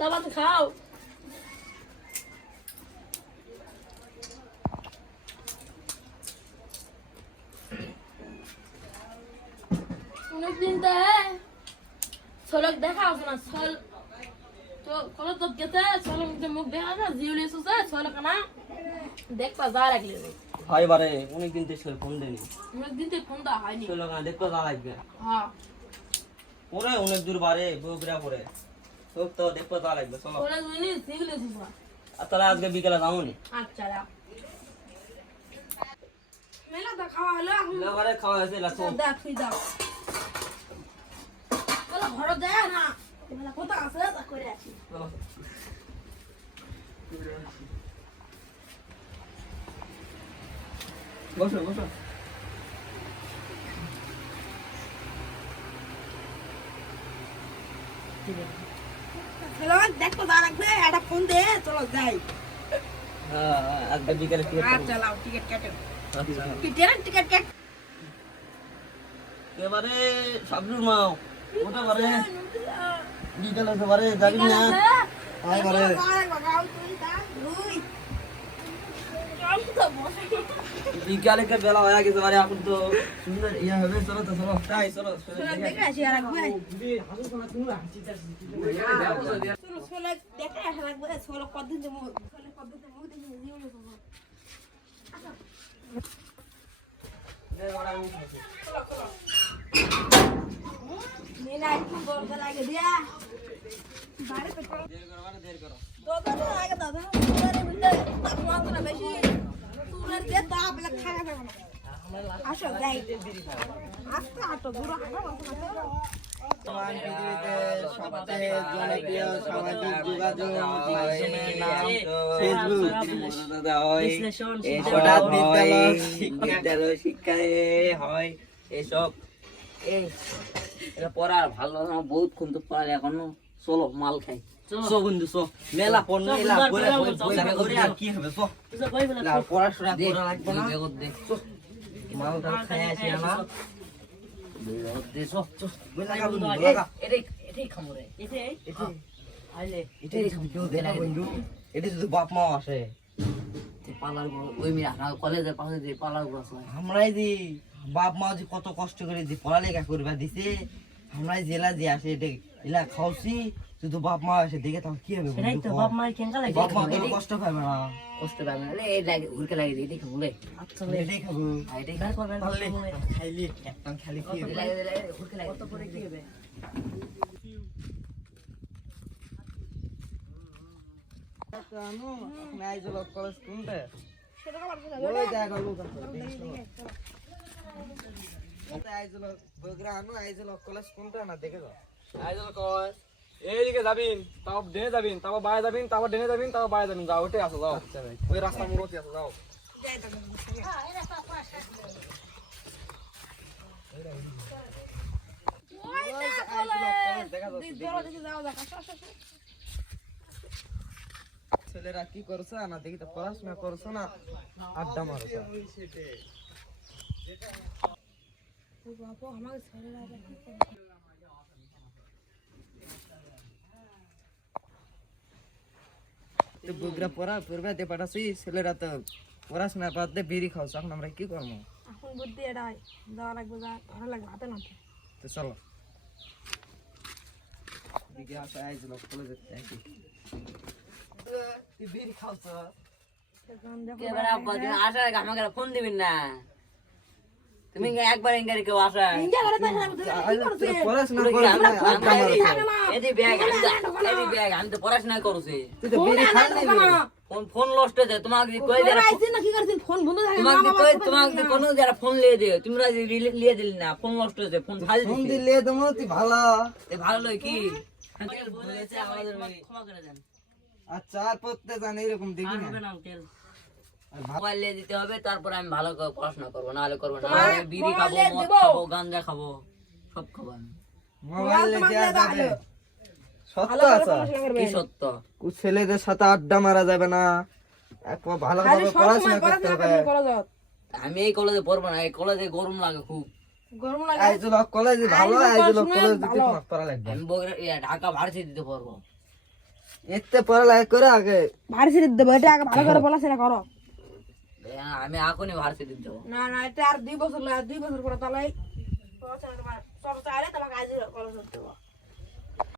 দাবাত খাও। অনেকদিন তো ছলক দেখা আছে না, ছল তো কলে তো গেছে ছলক মুখ দেখা না জিউলি সুসা ছলক না দেখবা যা লাগলে ভাই বারে অনেকদিন থেকে ফোন দেনি, অনেকদিন তো ফোন দা হয়নি। ছলক না দেখবা যা লাগবে। হ্যাঁ পরে অনেক দূর বারে বগুড়া পরে সব তো দেখবা যা লাগবে। চলো ওরা জুনি জিউলি সুসা। আর তাহলে আজকে বিকেলে যাবনি। আচ্ছা রা মেলা তো খাওয়া হলো এখন এবারে খাওয়া হয়েছে লাচো দাও তুই দাও বলো ঘর যায় না মেলা কথা আছে তা করে আসি। চলো বসো বসো। চলো দেখো যা রাখবে একটা ফোন দে চলো যাই। হ্যাঁ আজকে বিকেলে টিকিট কাটবো। আচ্ছা লাও টিকিট কাটো। আচ্ছা টিকিট কাট এবারে সাবলুর মাও ওটা বারে বিকেলে তো বারে যাবি না। আয় বারে বিকালে কে বেলা হয়ে গেছে বারে এখন তো সুন্দর ইয়া হবে। চলো তো চলো তাই চলো দেখে আসি আর রাখবে চলো দেখে আসা রাখবে চলো কতদিন যে মুখ দেখে জীবনে চলো মেলা একটু গরম লাগে দিয়া বাইরে তো দেরি করো। দাদা তো আগে দাদা তোরে বলতে তাপমান তো বেশি তোরে দে তাপ লাগা খাওয়া যাবে না। আসো যাই আস্তে আটো দূর বর্তমান পৃথিবীতে সবচেয়ে জনপ্রিয় সামাজিক যোগাযোগ মাধ্যমের নাম ফেসবুক। হঠাৎ বিদ্যালয় শিক্ষায় হয় এসব পড়ার ভালো না বহুত কম তো পড়ার এখনো চলো মাল খাই চো বন্ধু চো মেলা পড় মেলা বই করে আর কি হবে চো না পড়াশোনা করা লাগবে না। চো মালটা খাই আসি না মেলা কা বন্ধু লাগা এটাই খাবো রে এটাই ভিডিও দেনা বন্ধু। এটা শুধু বাপ মা আসে পালার ওই মেয়ে কলেজের পাশে যে পালার গুলো আছে আমরাই যে বাপ মা যে কত কষ্ট করে যে পড়ালেখা করবা দিছে আমরাই জেলা যে আসে এটা এলা খাওছি শুধু বাপ মা আসে দেখে তাও কি হবে সেটাই তো বাপ মায়ের কেন লাগে বাপ মা কোনো কষ্ট পাবে না। কষ্ট পাবে না এই লাগে উড়কে লাগে এটাই খাবো রে আচ্ছা এটাই খাবো এটাই খাই করবেন পারলে খাইলি একদম খালি কি হবে লাগে উড়কে লাগে কত করে কি হবে জানো এখন আইজল কলেজ কোনটা সেটা কাবার ওই জায়গা লোক আছে আইজল বগরা আনো আইজল কলেজ কোনটা না দেখে যাও। আইজল কয় এইদিকে যাবিন তাও ডেনে যাবিন তাও বায়ে যাবিন তাও ডেনে যাবিন তাও বায়ে যাবিন যাও ওটাই আসো যাও আচ্ছা ভাই ওই রাস্তা মোড়তে আসো যাও যাই দাদা ছেলেরা কি করছে না দেখি তো পড়াশোনা করছো না আড্ডা মারছো। তো বগুড়া পড়া পড়বে দে পাঠাছি ছেলেরা তো পড়াশোনা বাদ দিয়ে বিড়ি খাওয়াছে এখন আমরা কি করবো। এখন বুদ্ধি এটাই যাওয়া লাগবে যা ভালো লাগবে হাতে না তো চলো দিকে আসা আইছিল কলেজে আসি তুই বিড়ি খাওয়াছ এবার আব্বা তুমি আসার আগে আমাকে ফোন দিবেন না তুমি একবার এঙ্গারে কেউ আসা পড়াশোনা এদি ব্যাগ আমি তো পড়াশোনা করছি তুই তো বিড়ি খাইলি ফোন লস্ট হয়ে যায় তোমাকে কই যারা ফোন বন্ধ তোমাকে কোনো যারা ফোন লিয়ে দিও তোমরা লিয়ে দিলি না ফোন নষ্ট হয়েছে ফোন ফাইল ফোন দিলে তোমার তুই ভালো ভালো লয় কি বলেছে আমাদের ক্ষমা করে দেন আচ্ছা আর পড়তে জানি এরকম দেখি না না তেল মোবাইল লিয়ে দিতে হবে তারপর আমি ভালো করে পড়াশোনা করবো নাহলে করবো না বিড়ি খাবো মদ খাবো গাঁজা খাবো সব খাবো আমি মোবাইলে দেয়া যাবে সত্য আছে কি সত্য ছেলেদের সাথে আড্ডা মারা যাবে না একবার ভালোভাবে পড়াশোনা করতে হবে। আমি এই কলেজে পড়বো না এই কলেজে গরম লাগে খুব গরম লাগে আইজল কলেজ ভালো আইজল কলেজ দিতে তোমার পড়া লাগবে। আমি ঢাকা ভার্সিটিতে পড়বো এতে পড়ালেখা করে আগে ভার্সিটি দেবো, এটা আগে ভালো করে পড়াশোনা করো। আমি এখনই ভার্সিটি দেবো। না না, এটা আর 2 বছর লাগে, 2 বছর পরে তাহলে পড়াশোনা তোমার সব চাইলে তোমাকে আজ কলেজ দেবো।